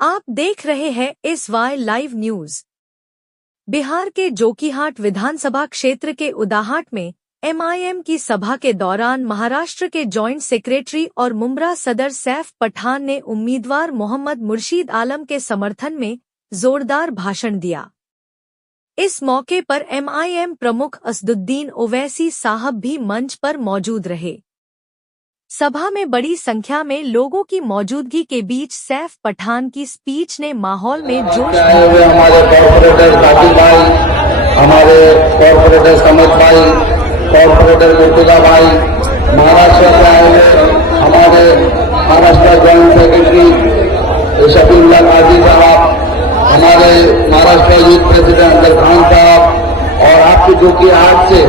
आप देख रहे हैं SY लाइव न्यूज। बिहार के जोकीहाट विधानसभा क्षेत्र के उदाहाट में MIM की सभा के दौरान महाराष्ट्र के जॉइंट सेक्रेटरी और मुंब्रा सदर सैफ पठान ने उम्मीदवार मोहम्मद मुर्शीद आलम के समर्थन में जोरदार भाषण दिया। इस मौके पर MIM प्रमुख असदुद्दीन ओवैसी साहब भी मंच पर मौजूद रहे। सभा में बड़ी संख्या में लोगों की मौजूदगी के बीच सैफ पठान की स्पीच ने माहौल में जोश हमारे कॉर्पोरेटर कादिर भाई, हमारे कॉर्पोरेटर समद भाई, कॉर्पोरेटर मुर्तजा भाई, महाराष्ट्र से आए हुए हमारे महाराष्ट्र जॉइंट सेक्रेटरी शफीउल्लाह काजी साहब, हमारे महाराष्ट्र यूथ प्रेसिडेंट अफजल खान साहब और आपकी जो कि आज से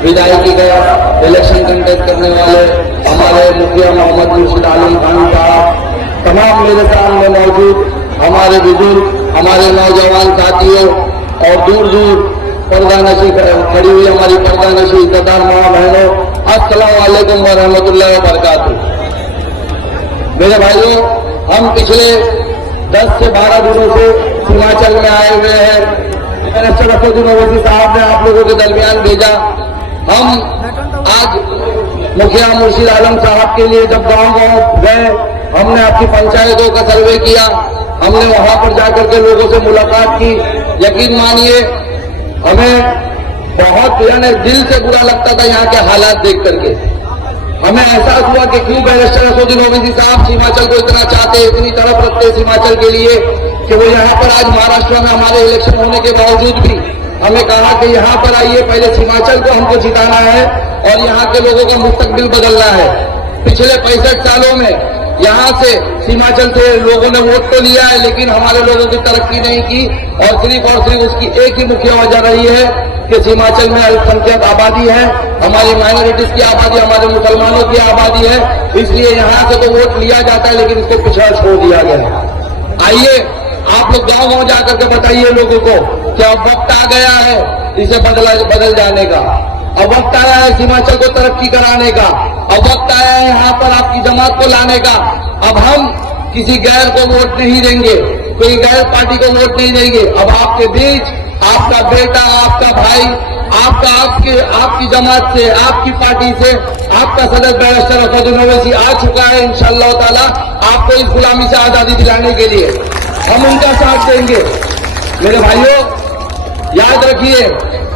विधायकी का इलेक्शन कंडक्ट करने वाले हमारे मुखिया मोहम्मद मुर्शीद आलम खान साहब, तमाम मेरे सामने मौजूद हमारे बुजुर्ग, हमारे नौजवान साथियों और दूर दूर पर्दानशी खड़ी हुई हमारी पर्दानशी इज्जतदार माँ बहनों, अस्सलाम वालेकुम व रहमतुल्लाहि व बरकातुहू। मेरे भाइयों, हम पिछले 10 से 12 दिनों से हिमाचल में आए हुए हैं। मिनिस्टर असदुद्दीन ओवैसी साहब ने आप लोगों के दरमियान भेजा। हम आज मुखिया मुर्शीद आलम साहब के लिए जब गांव-गांव गए, हमने आपकी पंचायतों का सर्वे किया, हमने वहां पर जाकर के लोगों से मुलाकात की। यकीन मानिए, हमें बहुत यानी दिल से बुरा लगता था यहाँ के हालात देख करके। हमें एहसास हुआ कि क्यों बैरिस्टर असदुद्दीन ओवैसी साहब हिमाचल को इतना चाहते, इतनी तरफ रखते हिमाचल के लिए कि वो यहाँ पर आज महाराष्ट्र में हमारे इलेक्शन होने के बावजूद भी हमें कहा कि यहाँ पर आइए, पहले हिमाचल को हमको जिताना है और यहाँ के लोगों का मुस्तकबिल बदलना है। पिछले 65 सालों में यहाँ से हिमाचल से लोगों ने वोट तो लिया है, लेकिन हमारे लोगों की तरक्की नहीं की और सिर्फ उसकी एक ही मुख्य वजह रही है कि हिमाचल में अल्पसंख्यक आबादी है, हमारी माइनॉरिटीज की आबादी, हमारे मुसलमानों की आबादी है, इसलिए यहाँ से तो वोट लिया जाता है लेकिन इसको पिछड़ा छोड़ दिया गया। आइए आप लोग गांव-गांव जाकर के बताइए लोगों को कि अब वक्त आ गया है इसे बदल जाने का, अब वक्त आया है हिमाचल को तरक्की कराने का, अब वक्त आया है यहाँ पर आपकी जमात को लाने का। अब हम किसी गैर को वोट नहीं देंगे, कोई गैर पार्टी को वोट नहीं देंगे। अब आपके बीच आपका बेटा, आपका भाई, आपकी जमात से, आपकी पार्टी से आपका सदस्य बैरिस्टर असदुद्दीन ओवैसी आ चुका है। इंशाअल्लाह ताला आपको इस गुलामी से आजादी दिलाने के लिए हम उनका साथ देंगे। मेरे भाइयों, याद रखिए,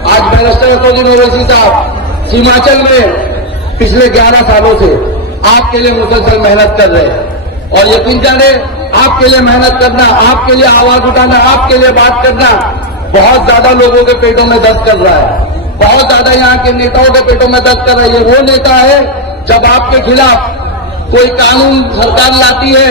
आज बैरिस्टर असदुद्दीन ओवैसी साहब हिमाचल में पिछले 11 सालों से आपके लिए मुसलसल मेहनत कर रहे हैं और यकीन जाने आपके लिए मेहनत करना, आपके लिए आवाज उठाना, आपके लिए बात करना बहुत ज्यादा लोगों के पेटों में दर्द कर रहा है, बहुत ज्यादा यहाँ के नेताओं के पेटों में दर्द कर रहा है। ये वो नेता है जब आपके खिलाफ कोई कानून सरकार लाती है,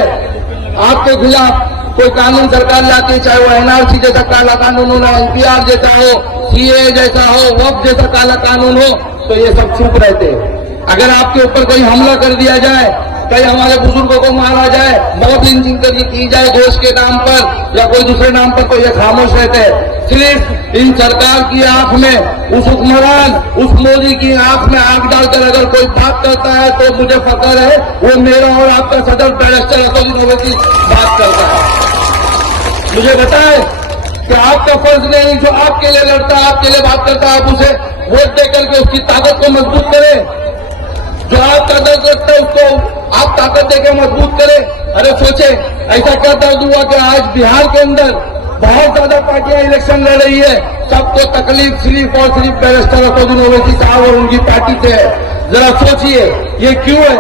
आपके खिलाफ कोई कानून सरकार लाती है, चाहे वो NRC जैसा काला कानून हो, NPR जैसा हो, CA जैसा हो, वक्फ जैसा काला कानून हो, तो ये सब चुप रहते हैं। अगर आपके ऊपर कोई हमला कर दिया जाए, कहीं हमारे बुजुर्गों को मारा जाए, मौत लिंचिंग की जाए दोष के नाम पर या कोई दूसरे नाम पर, तो ये खामोश रहते हैं। सिर्फ इन सरकार की आंख में, उस हुक्मरान, उस मोदी की आंख में आंख डालकर अगर कोई बात करता है तो मुझे फख्र है, वो मेरा और आपका सदर बैरिस्टर असदुद्दीन ओवैसी बात करता है। मुझे बताए कि आपका फर्ज नहीं, जो आपके लिए लड़ता है, आपके लिए बात करता है, आप उसे वोट देकर के उसकी ताकत को मजबूत करें। जो आपका दर्द रखता है उसको आप ताकत देकर मजबूत करें। अरे सोचे, ऐसा क्या दर्द हुआ कि आज बिहार के अंदर बहुत ज्यादा पार्टियां इलेक्शन लड़ रही है, सबको तकलीफ सिर्फ और सिर्फ बैरिस्टर असदुद्दीन ओवैसी साहब और उनकी पार्टी से है। जरा सोचिए ये क्यों है?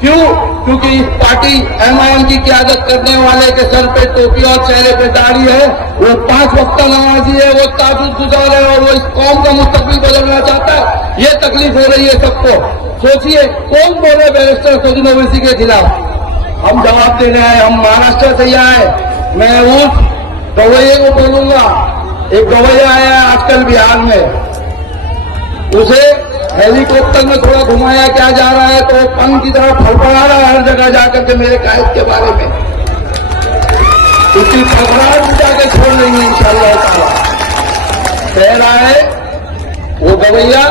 क्यों? क्योंकि इस पार्टी MIM की क़यादत करने वाले के सर पे टोपी और चेहरे पे दाढ़ी है, वो 5 वक्त नमाजी है, वो ताजुद गुजार है और वो इस कौम का मुस्तकबिल बदलना चाहता है। ये तकलीफ हो रही है सबको। सोचिए, कौन बोले बैरिस्टर असदुद्दीन ओवैसी के खिलाफ? हम जवाब देने आए, हम महाराष्ट्र से ही आए। मैं उस गवैये को बोलूंगा, एक गवैया आया आजकल बिहार में, उसे हेलीकॉप्टर में थोड़ा घुमाया क्या जा रहा है तो वो पंख की तरह फड़फड़ा रहा है हर जगह जाकर के मेरे कायद के बारे में। उसकी फड़फड़ाहट जाकर छोड़ देंगे इंशाअल्लाह ताला। कह रहा है वो गवैया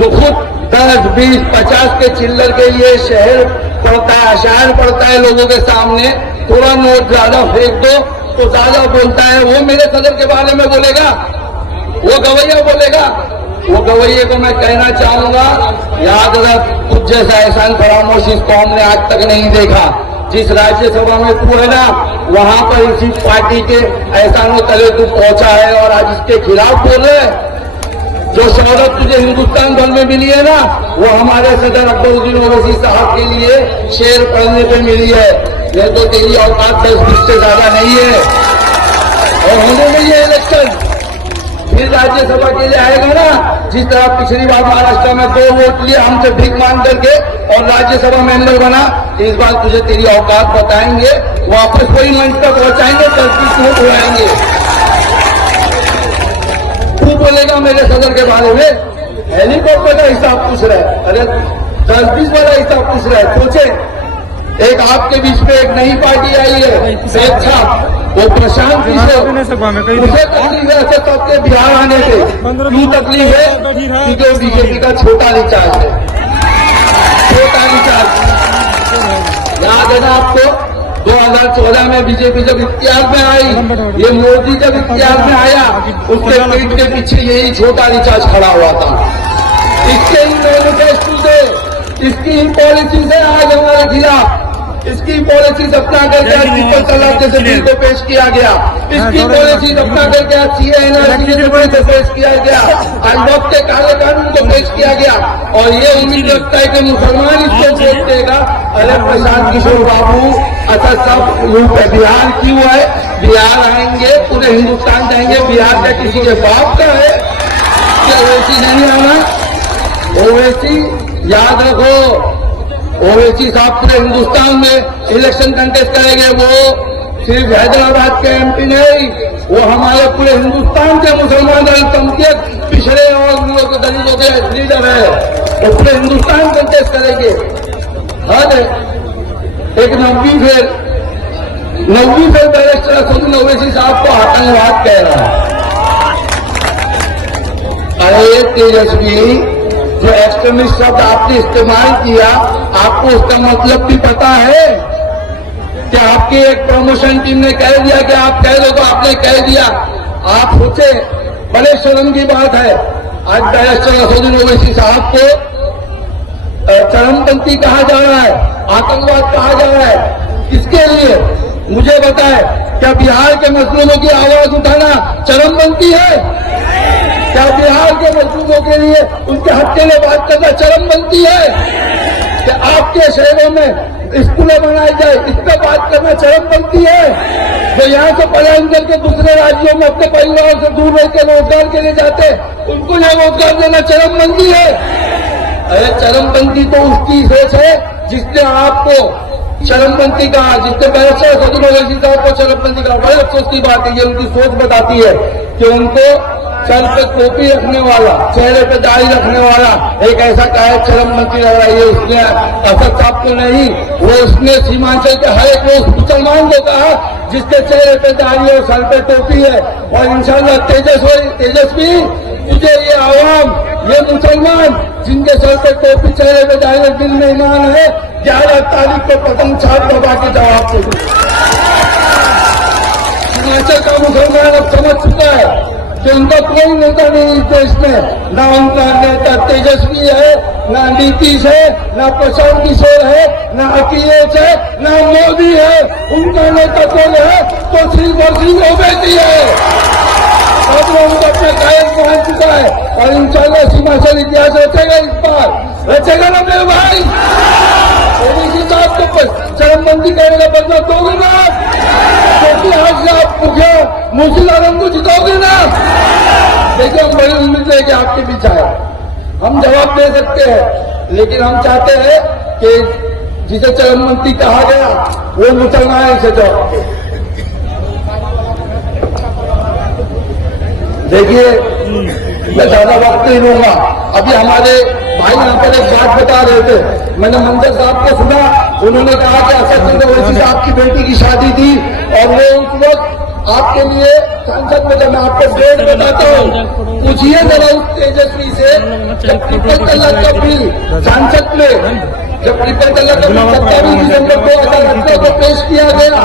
जो खुद 10, 20, 50 के चिल्लर के लिए शहर पड़ता है, अशायर पड़ता है लोगों के सामने, थोड़ा नोट ज्यादा फेंक दो तो ज्यादा बोलता है, वो मेरे सदर के बारे में बोलेगा, वो गवैया बोलेगा। वो गवैये को मैं कहना चाहूंगा, याद रख, कुछ जैसा एहसान फरामोश इस कौम ने आज तक नहीं देखा। जिस राज्यसभा में तू है ना, वहां पर इसी पार्टी के एहसानों तले तू पहुंचा है और आज इसके खिलाफ बोल रहे हैं। जो शौहरत तुझे हिंदुस्तान भर में मिली है ना, वो हमारे सदर अकबरुद्दीन ओवैसी साहब के लिए शेर पढ़ने पे मिली है। ये तो तेरी औकात 10-20 से ज्यादा नहीं है। और होने में ये इलेक्शन फिर राज्यसभा के लिए आएगा ना, जिस तरह पिछली बार महाराष्ट्र में 2 वोट लिए हमसे भीख मांग करके और राज्यसभा मेंबर बना, इस बार तुझे तेरी औकात बताएंगे, वापस वही मंच पर पहुंचाएंगे, 10-20 वोट उड़ाएंगे। तू बोलेगा मेरे सदर के बारे में, हेलीकॉप्टर का हिसाब पूछ रहा है, अरे 10-20 वाला हिसाब पूछ रहा है। सोचे एक आपके बीच में एक नई पार्टी आई है, अच्छा वो प्रशांत किशोर, उसे तकलीफ है सबके बिहार आने से। क्यों तकलीफ है? क्योंकि वो बीजेपी का छोटा रिचार्ज है, छोटा रिचार्ज। याद है ना आपको, 2014 में बीजेपी जब इख्तियार में आई, ये मोदी जब इख्तियार में आया, उसके पीठ के पीछे यही छोटा रिचार्ज खड़ा हुआ था। इसके ही मैनिफेस्टो से, इसकी ही पॉलिसी से आज हमारे खिलाफ, इसकी पॉलिसी अपना करके आज पीपल तलाक जैसे बिल को पेश किया गया, इसकी पॉलिसी अपना करके आज CANRC के बिल को पेश किया गया, आज वक्त के काले कानून को पेश किया गया। और ये उम्मीद रखता है कि मुसलमान इसको वोट देगा। अरे प्रशांत किशोर बाबू, अच्छा सब बिहार क्यों है? बिहार आएंगे, पूरे हिंदुस्तान जाएंगे, बिहार का किसी के बाप का है क्या? ओवैसी नहीं आना। ओवैसी याद रखो, ओवैसी साहब पूरे हिंदुस्तान में इलेक्शन कंटेस्ट करेंगे। वो सिर्फ हैदराबाद के MP नहीं, वो हमारे पूरे हिंदुस्तान के मुसलमान अल्पसंख्यक पिछड़े और दलितों के लीडर है। वो पूरे हिंदुस्तान कंटेस्ट करेंगे। हद है। एक 9वीं फेल बैरिस्टर असदुद्दीन ओवैसी साहब को आतंकवाद कह रहा है। अरे तेजस्वी, जो एक्सट्रीमिस्ट शब्द आपने इस्तेमाल किया, आपको उसका मतलब भी पता है? कि आपकी एक प्रमोशन टीम ने कह दिया कि आप कह दो तो आपने कह दिया। आप सोचे, बड़े शर्म की बात है, आज बैरिस्टर असदुद्दीन ओवैसी साहब को चरमपंथी कहा जा रहा है, आतंकवाद कहा जा रहा है। किसके लिए? मुझे बताए, क्या बिहार के मजलूमों की आवाज उठाना चरमपंथी है? क्या बिहार के मजदूरों के लिए उनके हक के लिए बात करना चरमपंथी है? क्या आपके शहरों में स्कूलें बनाई जाए, इस पर बात करना चरमपंथी है? जो यहाँ से पलायन करके दूसरे राज्यों में अपने परिवार से दूर रहकर रोजगार के लिए जाते, उनको यह रोजगार देना चरमपंथी है? अरे चरमपंथी तो उसकी सोच है जिसने आपको चरमपंथी कहा, जिसने बैरिस्टर असदुद्दीन ओवैसी साहब को चरमपंथी कहा। बड़े अफसोस की बात है, ये उनकी सोच बताती है कि उनको सर पे टोपी रखने वाला, चेहरे पे दाढ़ी रखने वाला एक ऐसा कायद चरमपंथी लग रहा है। ये उसने असद साहब को नहीं, वो उसने सीमांचल के हर एक उस मुसलमान को कहा जिसके चेहरे पे दाढ़ी और सर पे टोपी है। और इंशाल्लाह तेजस्वी, तुझे ये आवाम, ये मुसलमान जिनके सर पे टोपी, चेहरे पे दाढ़ी, दिल में ईमान है, 11 तारीख को पतंग छाप दबा के जवाब दे। हिमाचल का मुसलमान अब समझ चुका है कि उनका कोई नेता नहीं इस देश में, ना उनका नेता तेजस्वी है, ना नीतीश है, ना प्रशांत किशोर है, ना अखिलेश है, ना मोदी है। उनका नेता कौन है? तो सिर्फ और सिर्फ ओवैसी है। अब वो उनका अपने कायम पहुंच चुका है और इंशाल्लाह हिमाचल इतिहास रचेगा, इस बार रचेगा ना मेरे भाई। ओवैसी साहब को चरमबंदी करने का बदला दोगे ना? क्योंकि आज से आप मुखिया मूर्तिलाल को जिताओगे ना? देखिए, हम बड़ी उम्मीद है कि आपके बीच आए, हम जवाब दे सकते हैं, लेकिन हम चाहते हैं कि जिसे चरमबंदी कहा गया वो मुसलमान से जवाब दे। देखिए, मैं ज्यादा वक्त नहीं लूंगा। अभी हमारे भाई यहाँ पर एक बात बता रहे थे, मैंने मंजर साहब को सुना, उन्होंने कहा कि असद ओवैसी साहब की बेटी की शादी थी और वो उस वक्त आपके लिए सांसद में, जब मैं आपको डेट बताता हूँ, पूछिए जरा उस तेजस्वी से, जब पीपल तलाक का बिल सांसद में जब ट्रिपल तलाक का 27 दिसंबर 2018 को पेश किया गया,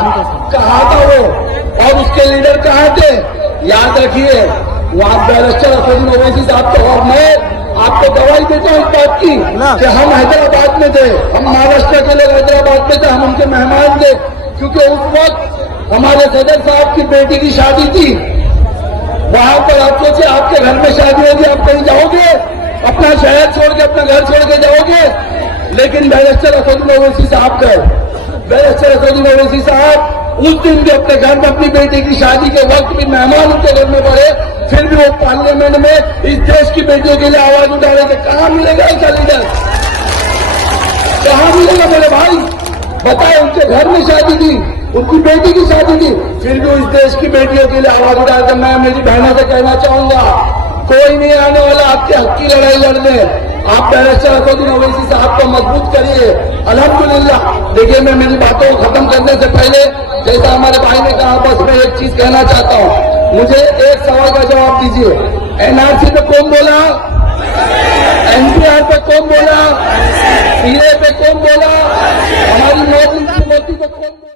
कहा था वो, और उसके लीडर कहाँ थे? याद रखिए, वहां बैरिस्टर असदुद्दीन ओवैसी साहब तो, और मैं आपको गवाही देता हूँ इस बात की कि हम हैदराबाद में थे, हम महाराष्ट्र के लोग हैदराबाद में थे, हम उनके मेहमान थे, क्योंकि उस वक्त हमारे सदर साहब की बेटी की शादी थी। वहां पर आप सोचिए, आपके घर में शादी होगी, आप कहीं जाओगे? अपना शहर छोड़ के, अपना घर छोड़ के जाओगे? लेकिन बैरिस्टर असदुद्दीन ओवैसी साहब गए। बैरिस्टर असदुद्दीन ओवैसी साहब उस दिन भी अपने घर में अपनी बेटी की शादी के वक्त भी मेहमान उनके घर में पड़े, फिर भी वो पार्लियामेंट में इस देश की बेटियों के लिए आवाज उठा रहे थे। कहाँ मिलेगा ऐसा लीडर? कहाँ मिलेगा मेरे भाई? बताए, उनके घर में शादी थी, उनकी बेटी की शादी थी, फिर भी इस देश की बेटियों के लिए आवाज उठा रहे थे। मैं मेरी बहनों से कहना चाहूंगा, कोई नहीं आने वाला आपके हक की लड़ाई लड़ने। आप बैरिस्टर असदुद्दीन ओवैसी साहब को मजबूत करिए। अल्हम्दुलिल्लाह। देखिए, मैं मेरी बातों को खत्म करने से पहले, जैसा हमारे भाई ने कहा, बस मैं एक चीज कहना चाहता हूँ। मुझे एक सवाल का जवाब दीजिए। एनआरसी पे कौन बोला? एनपीआर पे कौन बोला? सीए पे कौन बोला? हमारी नॉर्थ ईस्ट पे कौन बोला?